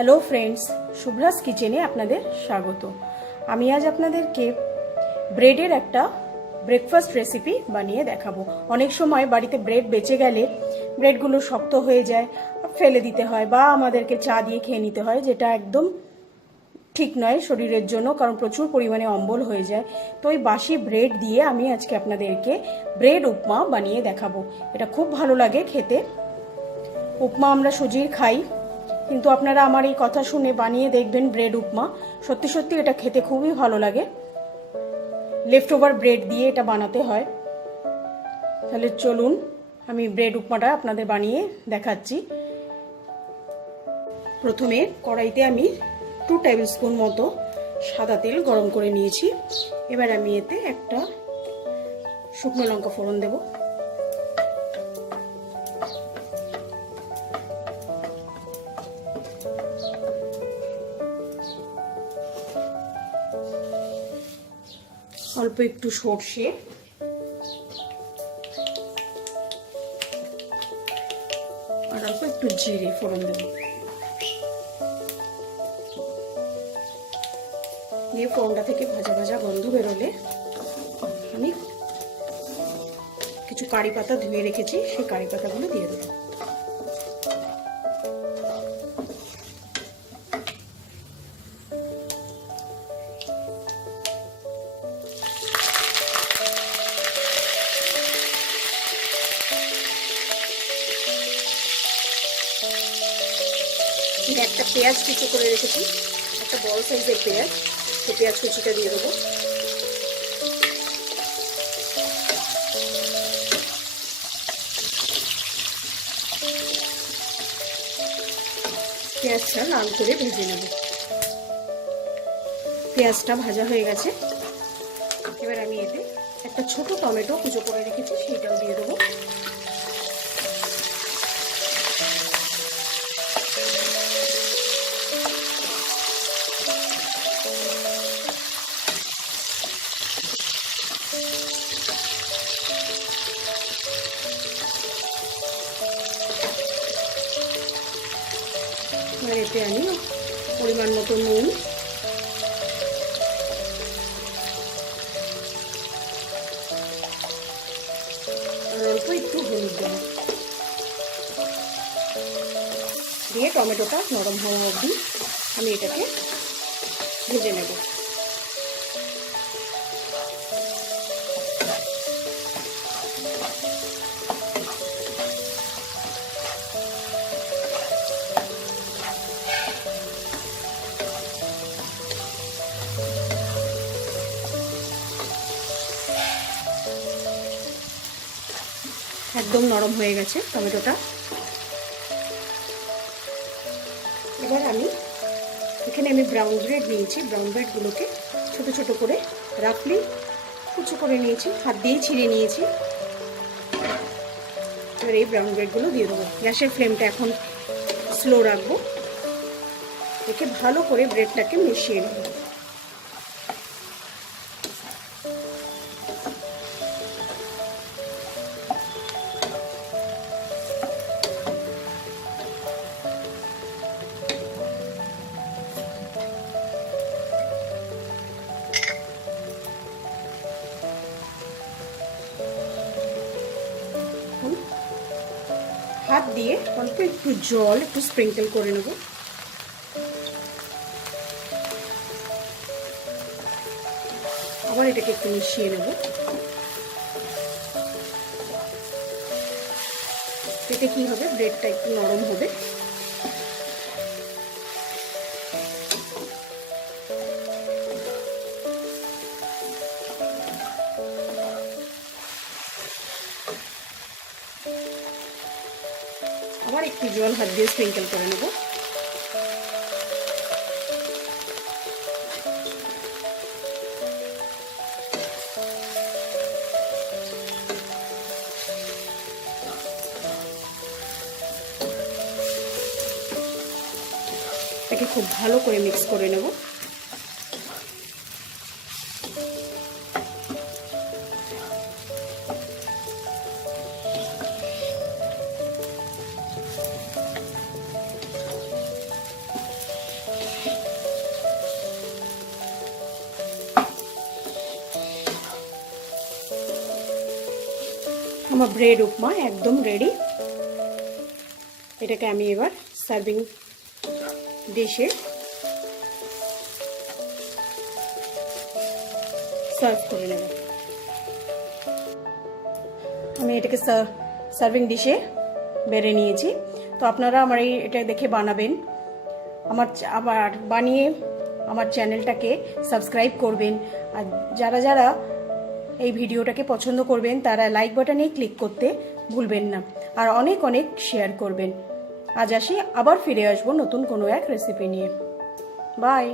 Hello friends, শুভ্রাস কিচেনে আপনাদের স্বাগত। আমি আজ আপনাদেরকে ব্রেডের একটা ব্রেকফাস্ট রেসিপি বানিয়ে দেখাবো। অনেক সময় বাড়িতে ব্রেড বেঁচে গেলে ব্রেডগুলো শক্ত হয়ে যায়, ফেলে দিতে হয় বা আমাদেরকে চা দিয়ে খেয়ে নিতে হয়, যেটা একদম ঠিক নয় শরীরের জন্য, কারণ প্রচুর পরিমাণে অম্বল হয়ে যায়। তো এই বাসি ব্রেড দিয়ে আমি আজকে আপনাদেরকে ব্রেড উপমা বানিয়ে দেখাবো। এটা খুব ভালো লাগে খেতে। উপমা আমরা সুজির খাই, কিন্তু আপনারা আমার এই কথা শুনে বানিয়ে দেখবেন ব্রেড উপমা। সত্যি সত্যি এটা খেতে খুবই ভালো লাগে। লেফট ওভার ব্রেড দিয়ে এটা বানাতে হয়। তাহলে চলুন আমি ব্রেড উপমাটা আপনাদের বানিয়ে দেখাচ্ছি। প্রথমে কড়াইতে আমি 2 টেবিল স্পুন মতো সাদা তেল গরম করে নিয়েছি। এবার আমি এতে একটা শুকনো লঙ্কা ফোড়ন দেব। অল্প একটু সর্ষে, আর অল্প একটু জিরে ফোড়ন দেব। দিয়ে ফোড়নটা থেকে ভাজা ভাজা গন্ধ বেরোলে আমি কিছু কারি পাতা ধুয়ে রেখেছি, সেই কারি পাতাগুলো দিয়ে দেবো। একটা পেঁয়াজ কুচি করে রেখেছি, একটা বড় সাইজের পেঁয়াজ, সেই পেঁয়াজ কুচিটা দিয়ে দেবো। পেঁয়াজটা লাল করে ভেজে নেব। পেঁয়াজটা ভাজা হয়ে গেছে। এবার আমি এতে একটা ছোট টমেটো কুচো করে রেখেছি, সেইটাও দিয়ে দেবো। এতে আমি পরিমাণ মতো নুন, আর অল্প একটু হলুদ দেব। দিয়ে টমেটোটা নরম হওয়া অবধি আমি এটাকে ভেজে নেব। একদম নরম হয়ে গেছে টমেটোটা। এবার এখানে আমি ব্রাউন ব্রেড নিয়েছি। ব্রাউন ব্রেডগুলোকে ছোট ছোট করে রাফলি কুচো করে নিয়েছি, হাত দিয়েই ছিঁড়ে নিয়েছি। এবার এই ব্রাউন ব্রেডগুলো দিয়ে দেবো। গ্যাসের ফ্লেমটা এখন স্লো রাখবো, রেখে ভালো করে ব্রেডটাকে মিশিয়ে নেব। হাত দিয়ে অল্প একটু জল একটু স্প্রিঙ্কেল করে নেব। আবার এটাকে একটু মিশিয়ে নেব। এতে কি হবে, ব্রেডটা একটু নরম হবে। আবার একটু জল হাত দিয়ে স্প্রিঙ্কেল করে নেব। এটাকে খুব ভালো করে মিক্স করে নেব। আমার ব্রেড উপমা একদম রেডি। এটাকে আমি এবার সার্ভিং ডিশে সার্ভ করে নেব। আমি এটাকে সার্ভিং ডিশে বেড়ে নিয়েছি। তো আপনারা আমার এটা দেখে বানাবেন, আবার বানিয়ে আমার চ্যানেলটাকে সাবস্ক্রাইব করবেন। আর যারা যারা এই ভিডিওটাকে পছন্দ করবেন তারা লাইক বাটনে ক্লিক করতে ভুলবেন না, আর অনেক অনেক শেয়ার করবেন। আজ আসি, আবার ফিরে আসবো নতুন কোনো এক রেসিপি নিয়ে। বাই।